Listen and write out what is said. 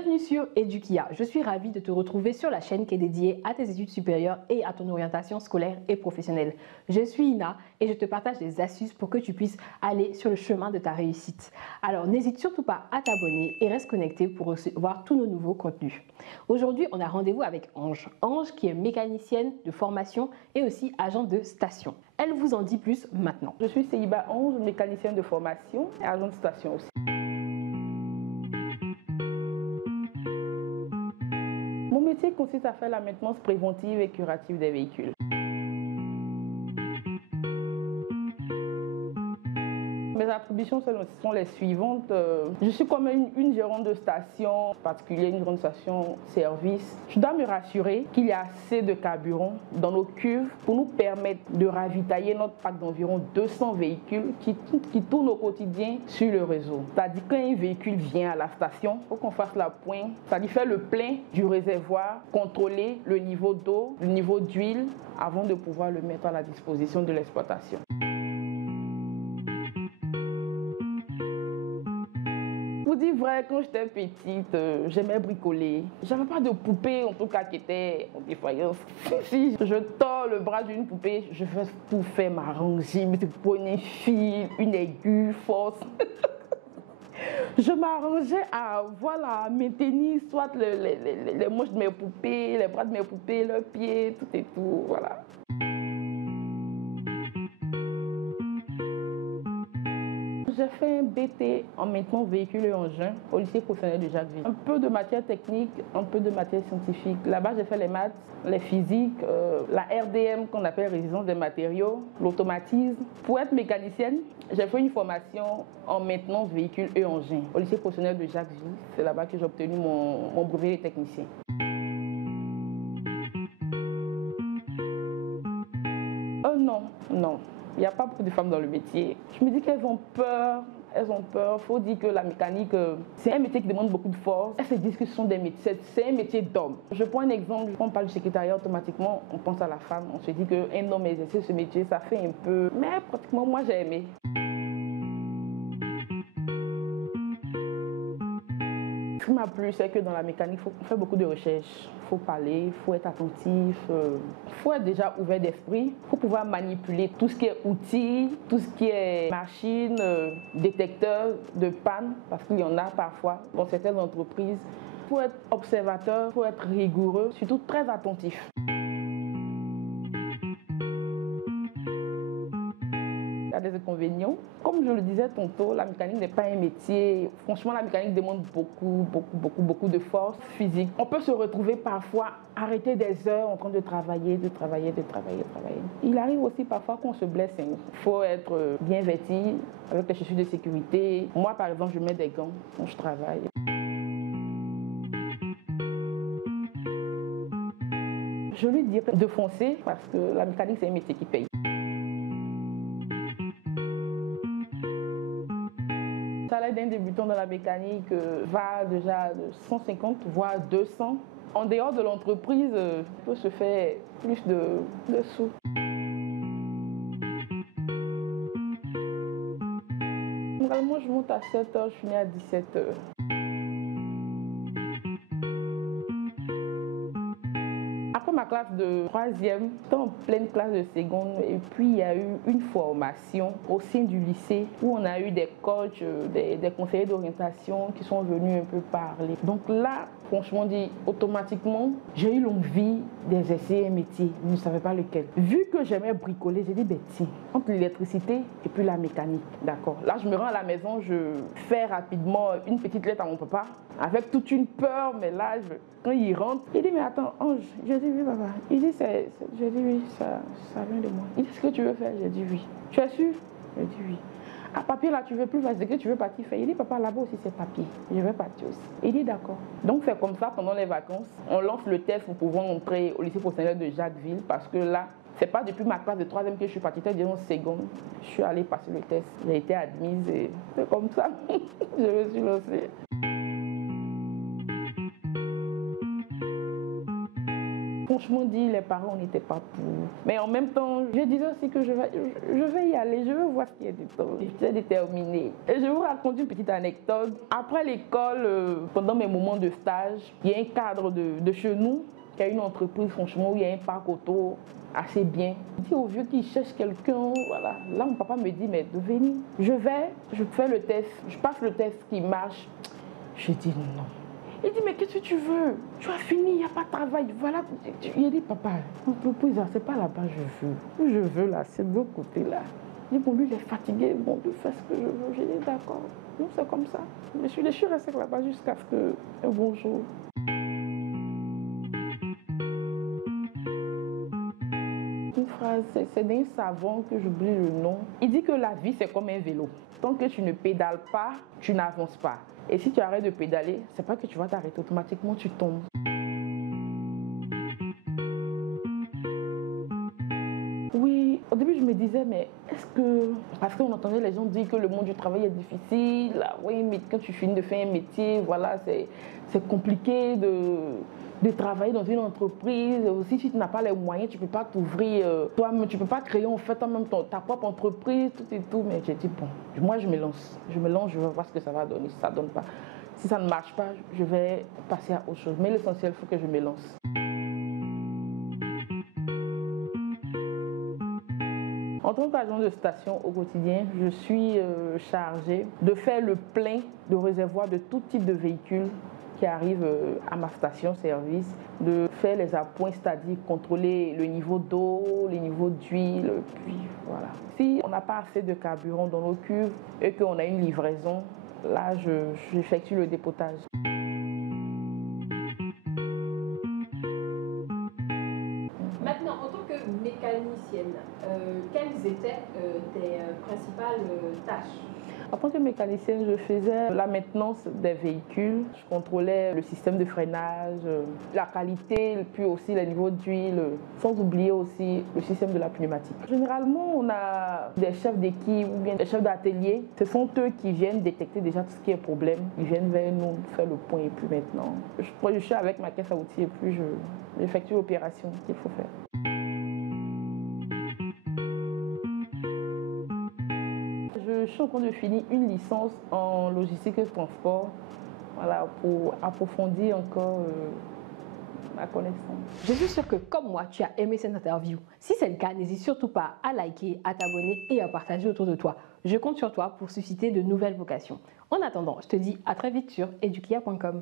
Bienvenue sur Edukia. Je suis ravie de te retrouver sur la chaîne qui est dédiée à tes études supérieures et à ton orientation scolaire et professionnelle. Je suis Ina et je te partage des astuces pour que tu puisses aller sur le chemin de ta réussite. Alors n'hésite surtout pas à t'abonner et reste connecté pour recevoir tous nos nouveaux contenus. Aujourd'hui, on a rendez-vous avec Ange. Ange qui est mécanicienne de formation et aussi agent de station. Elle vous en dit plus maintenant. Je suis Seiba Ange, mécanicienne de formation et agent de station aussi. Mon métier consiste à faire la maintenance préventive et curative des véhicules. Mes attributions sont les suivantes. Je suis comme une gérante de station, en particulier une gérante de station service. Je dois me rassurer qu'il y a assez de carburant dans nos cuves pour nous permettre de ravitailler notre parc d'environ 200 véhicules qui tournent au quotidien sur le réseau. C'est-à-dire quand un véhicule vient à la station, il faut qu'on fasse la pointe, c'est-à-dire faire le plein du réservoir, contrôler le niveau d'eau, le niveau d'huile avant de pouvoir le mettre à la disposition de l'exploitation. Pour dire vrai, quand j'étais petite, j'aimais bricoler. J'avais pas de poupée en tout cas qui était en défaillance. Si je tords le bras d'une poupée, je vais tout faire m'arranger, me prenais un fil, une aiguille, force. Je m'arrangeais à maintenir soit les manches de mes poupées, les bras de mes poupées, leurs pieds, tout et tout, voilà. J'ai fait un BT en maintenance véhicule et engins au lycée professionnel de Jacquesville. Un peu de matière technique, un peu de matière scientifique. Là-bas, j'ai fait les maths, les physiques, la RDM qu'on appelle résistance des matériaux, l'automatisme. Pour être mécanicienne, j'ai fait une formation en maintenance véhicule et engins au lycée professionnel de Jacquesville. C'est là-bas que j'ai obtenu mon brevet de technicien. Non. Il n'y a pas beaucoup de femmes dans le métier. Je me dis qu'elles ont peur. Il faut dire que la mécanique, c'est un métier qui demande beaucoup de force. Elles se disent que ce sont des métiers, c'est un métier d'homme. Je prends un exemple, quand on parle du secrétariat, automatiquement, on pense à la femme. On se dit qu'un homme exercer ce métier, ça fait un peu... Mais pratiquement, moi, j'ai aimé. Ce qui m'a plu, c'est que dans la mécanique, il faut faire beaucoup de recherches. Il faut parler, il faut être attentif, il faut être déjà ouvert d'esprit. Il faut pouvoir manipuler tout ce qui est outils, tout ce qui est machines, détecteurs de panne, parce qu'il y en a parfois dans certaines entreprises. Il faut être observateur, il faut être rigoureux, surtout très attentif. Il y a des inconvénients. Comme je le disais tantôt, la mécanique n'est pas un métier. Franchement, la mécanique demande beaucoup de force physique. On peut se retrouver parfois arrêter des heures en train de travailler. Il arrive aussi parfois qu'on se blesse. Il faut être bien vêtu avec les chaussures de sécurité. Moi, par exemple, je mets des gants quand je travaille. Je lui dirais de foncer parce que la mécanique, c'est un métier qui paye. Le salaire d'un débutant dans la mécanique va déjà de 150 voire 200. En dehors de l'entreprise, on peut se faire plus de sous. Normalement, je monte à 7 h, je finis à 17 h. Après ma classe de 3e, j'étais en pleine classe de seconde et puis il y a eu une formation au sein du lycée où on a eu des coachs, des conseillers d'orientation qui sont venus un peu parler. Donc là, franchement dit, automatiquement, j'ai eu l'envie d'exercer un métier, je ne savais pas lequel. Vu que j'aimais bricoler, j'ai dit, ben tiens, entre l'électricité et puis la mécanique, d'accord. Là, je me rends à la maison, je fais rapidement une petite lettre à mon papa, avec toute une peur, mais là, quand il rentre, il dit, mais attends, Ange, j'ai dit oui, papa. Il dit, j'ai dit oui, ça vient de moi. Il dit, ce que tu veux faire? J'ai dit oui. Tu es sûr? J'ai dit oui. À papier, là, tu veux plus, vas-y, que tu veux partir faire. Il dit, papa, là-bas aussi, c'est papier. Je vais partir aussi. Il dit, d'accord. Donc, c'est comme ça, pendant les vacances, on lance le test pour pouvoir entrer au lycée professionnel de Jacquesville, parce que là, c'est pas depuis ma classe de 3e que je suis partie, c'était en seconde. Je suis allée passer le test. J'ai été admise et c'est comme ça. Je me suis lancée. franchement dit, les parents n'étaient pas pour. Mais en même temps, je disais aussi que je vais y aller, je veux voir ce qu'il y a dedans. J'étais déterminée. Et je vous raconte une petite anecdote. Après l'école, pendant mes moments de stage, il y a un cadre de chez nous qui a une entreprise, franchement, où il y a un parc auto assez bien. Je dis au vieux qui cherche quelqu'un, voilà. Là, mon papa me dit, mais devenez. Je fais le test, je passe le test qui marche. Je dis non. Il dit, mais qu'est-ce que tu veux? Tu as fini, il n'y a pas de travail. Voilà. Il dit, papa, l'entreprise, c'est pas là-bas je veux. Où je veux, là, c'est de l'autre côté, là. Il dit, bon, lui, il est fatigué, bon, de faire ce que je veux. J'ai dit, d'accord. Non, c'est comme ça. Je suis restée là-bas jusqu'à ce que, un bon jour. Une phrase, c'est d'un savant que j'oublie le nom. Il dit que la vie, c'est comme un vélo. Tant que tu ne pédales pas, tu n'avances pas. Et si tu arrêtes de pédaler, c'est pas que tu vas t'arrêter automatiquement, tu tombes. Oui, au début je me disais, mais est-ce que... Parce qu'on entendait les gens dire que le monde du travail est difficile. Là, oui, mais quand tu finis de faire un métier, voilà, c'est compliqué de travailler dans une entreprise. Aussi, si tu n'as pas les moyens, tu ne peux pas t'ouvrir toi-même, tu ne peux pas créer en fait toi-même ta propre entreprise, tout et tout. Mais j'ai dit, bon, moi je me lance. Je me lance, je vais voir ce que ça va donner. Si ça ne donne pas, si ça ne marche pas, je vais passer à autre chose. Mais l'essentiel, il faut que je me lance. En tant qu'agent de station au quotidien, je suis chargée de faire le plein de réservoirs de tout type de véhicules qui arrivent à ma station-service, de faire les appoints, c'est-à-dire contrôler le niveau d'eau, le niveau d'huile, puis voilà. Si on n'a pas assez de carburant dans nos cuves et qu'on a une livraison, là, j'effectue le dépotage. Maintenant, en tant que mécanicienne, quelles étaient tes principales tâches? En tant que mécanicienne, je faisais la maintenance des véhicules, je contrôlais le système de freinage, la qualité, puis aussi les niveaux d'huile, sans oublier aussi le système de la pneumatique. Généralement, on a des chefs d'équipe ou bien des chefs d'atelier. Ce sont eux qui viennent détecter déjà tout ce qui est problème. Ils viennent vers nous faire le point et puis maintenant, je suis avec ma caisse à outils et puis j'effectue l'opération qu'il faut faire. Je suis en train de finir une licence en logistique et transport, voilà, pour approfondir encore ma connaissance. Je suis sûre que comme moi, tu as aimé cette interview. Si c'est le cas, n'hésite surtout pas à liker, à t'abonner et à partager autour de toi. Je compte sur toi pour susciter de nouvelles vocations. En attendant, je te dis à très vite sur edukia.com.